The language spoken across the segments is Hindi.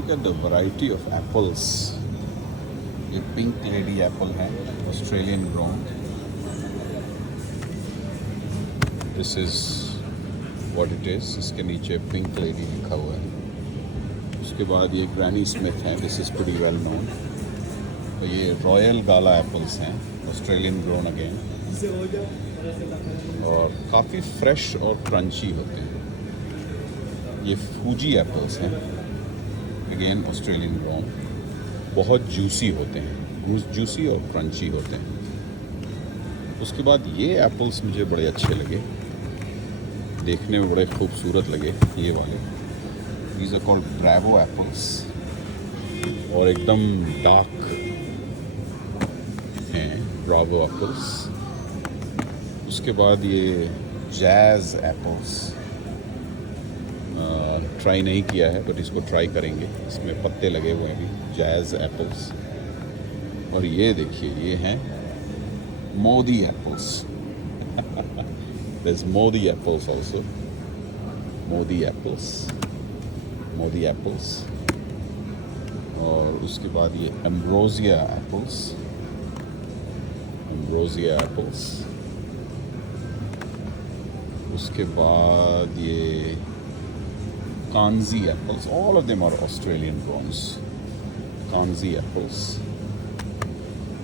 Look at the variety of apples. ये पिंक लेडी एप्पल है, Australian grown. This is what it is. इसके नीचे पिंक लेडी लिखा हुआ है. उसके बाद ये ग्रैनी स्मिथ है. This is pretty well known. तो ये रॉयल गाला एप्पल्स हैं, ऑस्ट्रेलियन ग्रोन अगेन, और काफ़ी फ्रेश और क्रंची होते हैं. ये फूजी एप्पल्स हैं, अगेन ऑस्ट्रेलियन ग्रोन. बहुत जूसी होते हैं, जूसी और क्रंची होते हैं. उसके बाद ये एप्पल्स मुझे बड़े अच्छे लगे, देखने में बड़े खूबसूरत लगे. ये वाले these are called bravo apples, और एकदम डार्क हैं ब्रावो एप्पल्स. उसके बाद ये जैज़ एप्पल्स, ट्राई नहीं किया है बट इसको ट्राई करेंगे. इसमें पत्ते लगे हुए हैं भी, जैज़ एप्पल्स. और ये देखिए, ये हैं Modi apples. There's Modi apples also. Modi apples. और उसके बाद ये एम्ब्रोसिया एप्पल्स. उसके बाद ये tangy apples. All of them are Australian growns. Tangy apples.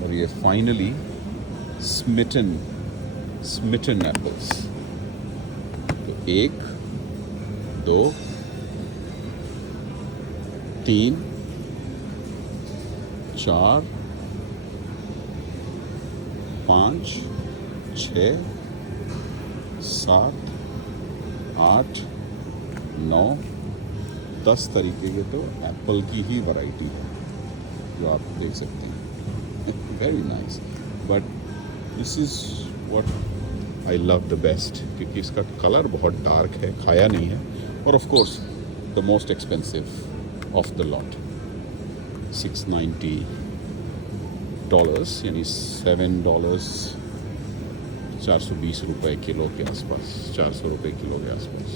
और ये finally smitten apples. तो 1 2 3 4 5 6 7 8 9 10 तरीके के तो एप्पल की ही वैरायटी है जो आप देख सकते हैं. Very nice. But this is what I love the best, क्योंकि इसका कलर बहुत डार्क है, खाया नहीं है. और of course the most expensive of the lot, $690, यानी $7, 420 रुपये किलो के आसपास, 400 रुपये किलो के आसपास.